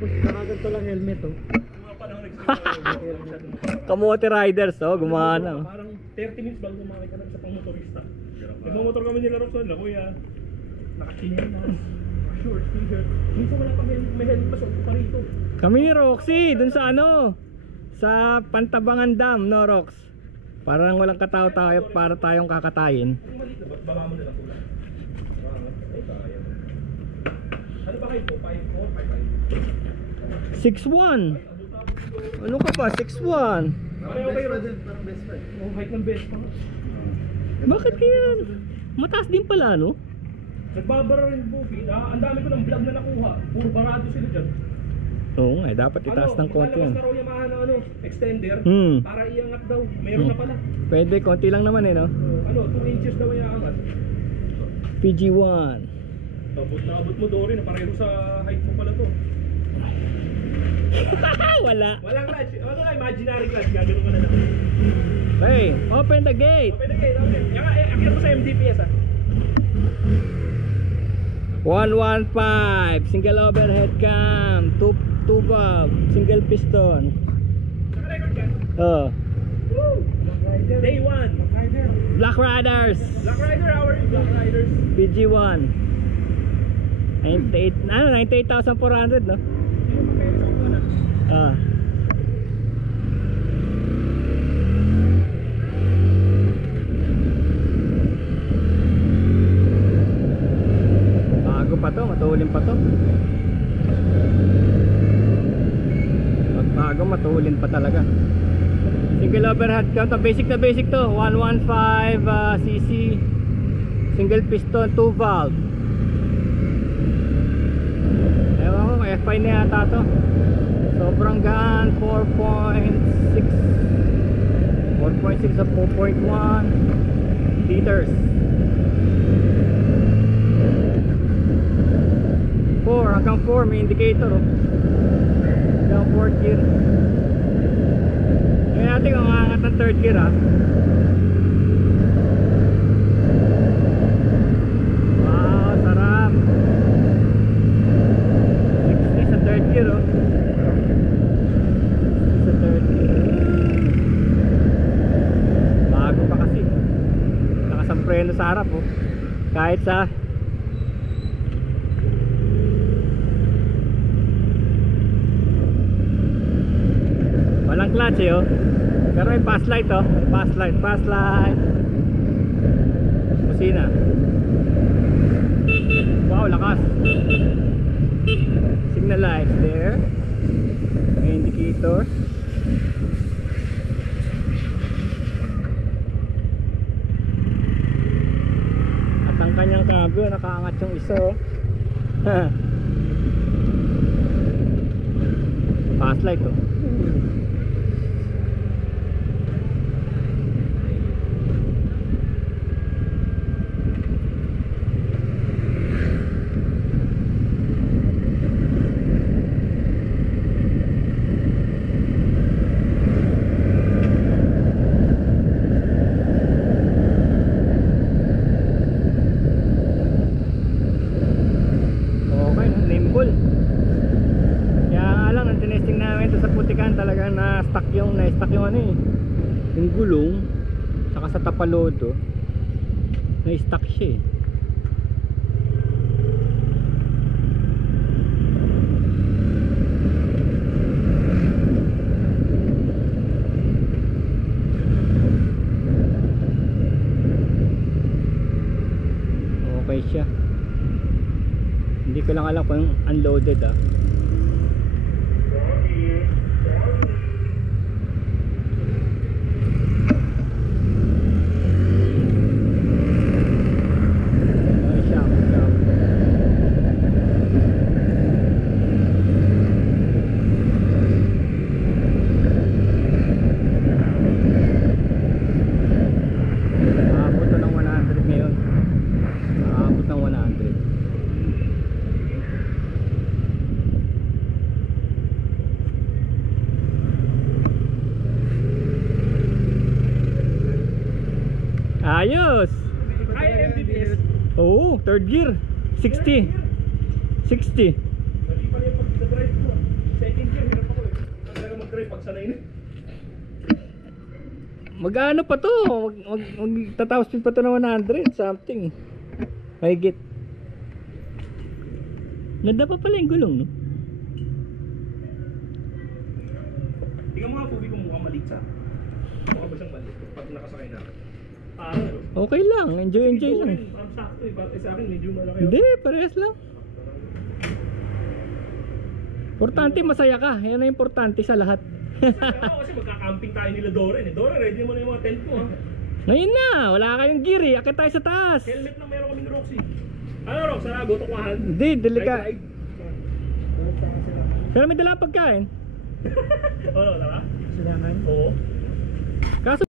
Nakaganto lang helmet oh. Kamote riders oh, gumana oh. Parang 30 minutes bago kumakita na sa pang motorista. Nagmamotor kami nila Roxon, kuya. Nakachinelas, shorts, t-shirt. Minsan wala pa may helmet pa, suot ko pa rito. Kami ni Roxy, dun sa ano, sa Pantabangan Dam, no Rox? Parang walang katao-tayo para tayong kakatayin. Ang maliit na ba? Baba mo nila kulang. Ay, kaya. Ano ba kayo po? 5'4", 5'5"? 6'1". Ano ka ba? 6'1". Pareho kayo, parang best friend. Oh, height ng best pa. Bakit yan? Mataas din pala, no? Nagbabara rin Buffy. Ang dami ko ng vlog na nakuha. Puro barado sila dyan. Oo nga, dapat itaas ng konti yan. Maglalabas na raw Yamaha na extender. Para iangat daw. Mayroon na pala. Pwede, konti lang naman eh, no? 2 inches daw iangat. PG1. Abot mo Dory na pareho sa height mo pala to. Wala. Walang clutch. Ano nga, imaginary clutch. Gagano ka na lang. Hey, open the gate. Open the gate. Okay. Akira mo sa MDPS ah. 115. Single overhead cam. 2 valve. Single piston. Naka-record ka? Oh. Woo! Day 1. Black Riders. Black Rider, how are you? Black Riders. PG1. 98,400, no? Sino pa pera sa upo na? Ah. Bago pa to, matulin pa to. Pag bago, matulin pa talaga. Single overhead count, basic na basic to. 115 cc. Single piston, 2 valve. Ewan ko, F5 na yata to. Sobrang gaan, 4.6 sa 4.1 liters. 4 hanggang 4 may indicator oh. Hanggang 4th gear. Ngayon natin kung aangat ng 3rd gear ah. Wow, sarap. 60 sa 3rd gear oh. Sa 3rd gear. Bago pa kasi. Nakasampreno sa harap oh. Kahit sa walang clutch eh oh. Pero may pass light oh. Pass light. Kusina. Wow, lakas. Signal lights there. May indicator. At ang kanyang kabyo, nakaangat yung isa oh. Pass light oh. Na-stuck yung ano eh, yung gulong saka sa tapalodo na-stuck siya eh. Okay siya, hindi ko lang alam kung unloaded ah. Ayos! Kaya MDPS. Oo, 3rd gear. 60. 60. Hindi pala yung pag-drive ko. sanay na. Mag-ano pa to? Mag-tatapos pa to na 100 something. Mahigit. Ganda pa pala yung gulong, no? Tingnan mo nga pubi kung mukhang maliit sa. Mukha ba siyang maliit pag nakasakay na? Okay lang, enjoy lang. Parang sakto eh. Sa akin medyo malaki. Hindi, parehas lang. Importante masaya ka. Yan ang importante sa lahat. Kasi magka-camping tayo nila Doren eh. Doren, ready mo na yung mga tent mo ha. Ngayon na, wala kayong gear eh. Akit tayo sa taas. Helmet lang meron kami ni Roxy. Ano Rox, sarago, tukwahan. Hindi, delika. Ride. Pero may dala pagkain. Oo, tara? Silangan. Oo. Kaso